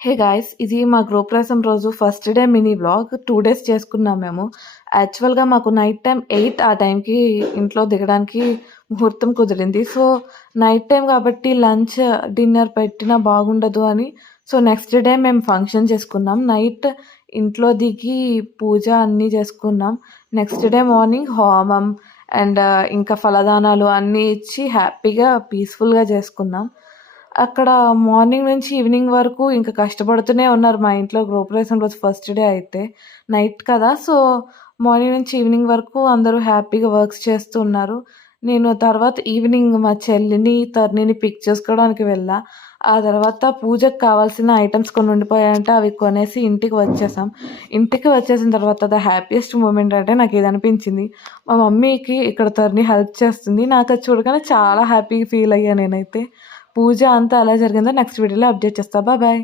Hey guys! ఇది మా గృహప్రవేశం రోజు first day mini vlog. 2 days చేసుకున్నాం మేము. యాక్చువల్‌గా మాకు నైట్ టైమ్ 8 ఆ టైంకి ఇంట్లో దిగడానికి ముహూర్తం కుదిరింది. సో, నైట్ టైమ్ కాబట్టి లంచ్, డిన్నర్ పెట్టినా బాగుండదు అని నెక్స్ట్ డే మేము ఫంక్షన్ చేసుకున్నాం. నైట్ ఇంట్లో దిగి పూజ అన్నీ చేసుకున్నాం. నెక్స్ట్ డే మార్నింగ్ హోమం అండ్ ఇంకా ఫలదానాలు అన్నీ ఇచ్చి హ్యాపీగా, పీస్‌ఫుల్‌గా చేసుకున్నాం. అక్కడ మార్నింగ్ నుంచి ఈవినింగ్ వరకు ఇంక కష్టపడుతూనే ఉన్నారు మా ఇంట్లో గృహప్రవేశం రోజు ఫస్ట్ డే అయితే. నైట్ కదా! మార్నింగ్ నుంచి ఈవినింగ్ వరకు అందరూ హ్యాపీగా వర్క్స్ చేస్తూ ఉన్నారు. నేను తర్వాత ఈవినింగ్ మా చెల్లిని, తరుణిని పిక్ చేసుకోవడానికి వెళ్ళా. ఆ తర్వాత పూజకు కావాల్సిన ఐటెమ్స్ కొన్ని ఉండిపోయాయంటే అవి కొనేసి ఇంటికి వచ్చేసాం. ఇంటికి వచ్చేసిన తర్వాత ద హ్యాపీయెస్ట్ మూమెంట్ అంటే నాకిదనిపించింది. మా మమ్మీకి ఇక్కడ తరుణి హెల్ప్ చేస్తుంది. నాకది చూడగానే చాలా హ్యాపీగా ఫీల్ అయ్యా నేనైతే. పూజ అంతా ఎలా జరిగిందో నెక్స్ట్ వీడియోలో అప్డేట్ చేస్తా. బాయ్.